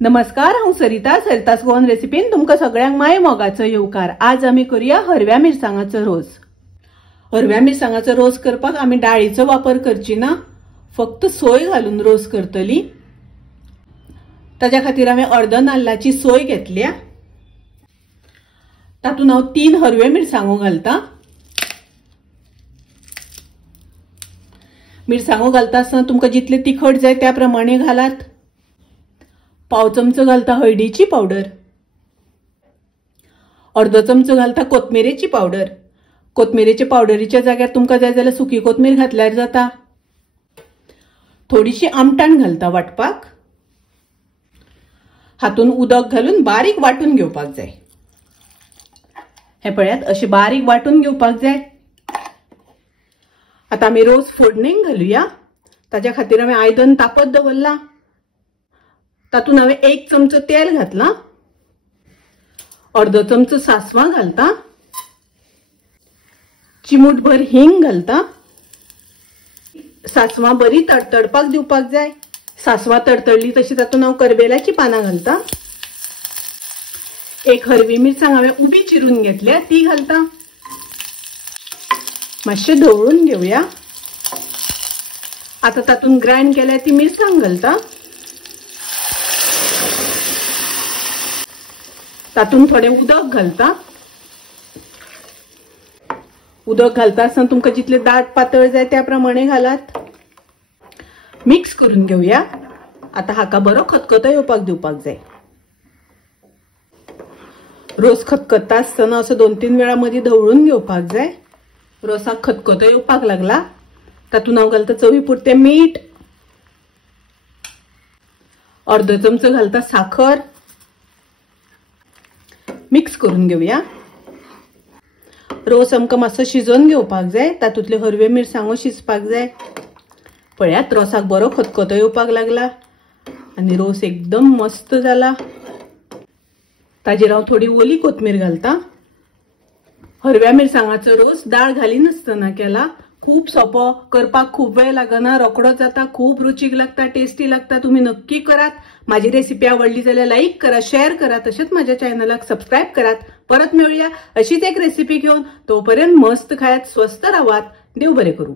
नमस्कार, हांव सरितास गोवन रेसिपीन तुमकां सगळ्यांक माय मोगाचो येवकार। आज आमी करूया हरव्या मिरसांगाचो रोस। हरव्या मिरसांगाचो रोस करपाक आमी डाळीचो वापर करची ना, फक्त सोय घालून रोस करतली। ताज्या खातीर हांवें अर्द नाल्लाची सोय घेतल्या। तातूंत हांव 3 हरवे मिरसांगो घालता। मिरसांगो घालता आसतना तुमकां जितले तिखट जाय त्या प्रमाणे घालात। पाव चमचो घालता हळदीची पावडर, अर्धो चमचो घालता कोथमिरेची पावडर। कोथमिरेच्या पावडरीच्या जाग्यार तुमकां जाय जाल्यार सुकी कोथमीर घातल्यार जाता। थोडीशी आमटाण घालता वाटपाक। हातून उदक घालून बारीक वाटून घेवपाक जाय। हे पळयात, अशें बारीक वाटून घेवपाक जाय। आता आमी रोस फोडणेक घालुया। ताज्या खातीर हांवें आयदन तापत दवरला। तातून हांवें 1 चमचो तेल घातला, अर्धो चमचो सासवां घालता, चिमूटभर हिंग घालता। सासवां बरी तडतडपाक दिवपाक जाय। सासवां तडतडली तशी तातून हांव करबेलाची पानां घालता। 1 हरवी मिरसांग हांवें उबी चिरून घेतल्या, ती घालता। मातशें ढवळून घेवया। आता तातून ग्राइंड केल्या ती मिरसांग घालता। तातून थोडे उदक घालता। उदक घालता आसतना तुमकां जितले दाट पातळ जाय त्या प्रमाणे घालात। मिक्स करून घेवया। आता हाका बरो खतखतो येवपाक दिवपाक जाय। रोस खतखता आसतना असो 2-3 वेळा मदीं ढवळून घेवपाक जाय। रोसाक खतखतो येवपाक लागला, तातून हांव घालता चवीपुरतें मीठ, अर्धो चमचो घालता साखर। मिक्स करून घेवया। रोस आमकां मातसो शिजोवन घेवपाक जाय, तातूंतले हरवे मिरसांगो शिजपाक जाय। पळयात, रोसाक बरो खतखतो येवपाक लागला आनी रोस एकदम मस्त जाला। ताजेर हांव थोडी ओली कोथमीर घालता। हरव्या मिरसांगाचो रोस दाळ घालिनासतना केला। खूप सोपो, करपाक खूप वेळ लागना, रोकडो जाता, खूप रुचीक लागता, टेस्टी लागता। तुम्ही नक्की करात। माझी रेसिपी आवडली जाल्यार लाईक करा, शेअर करा, तसेच माझ्या चॅनलाक सबस्क्राइब करात। परत मिळूया अशीच एक रेसिपी घेऊन। तोपर्यंत मस्त खायात, स्वस्त राहात। देव बरे करू।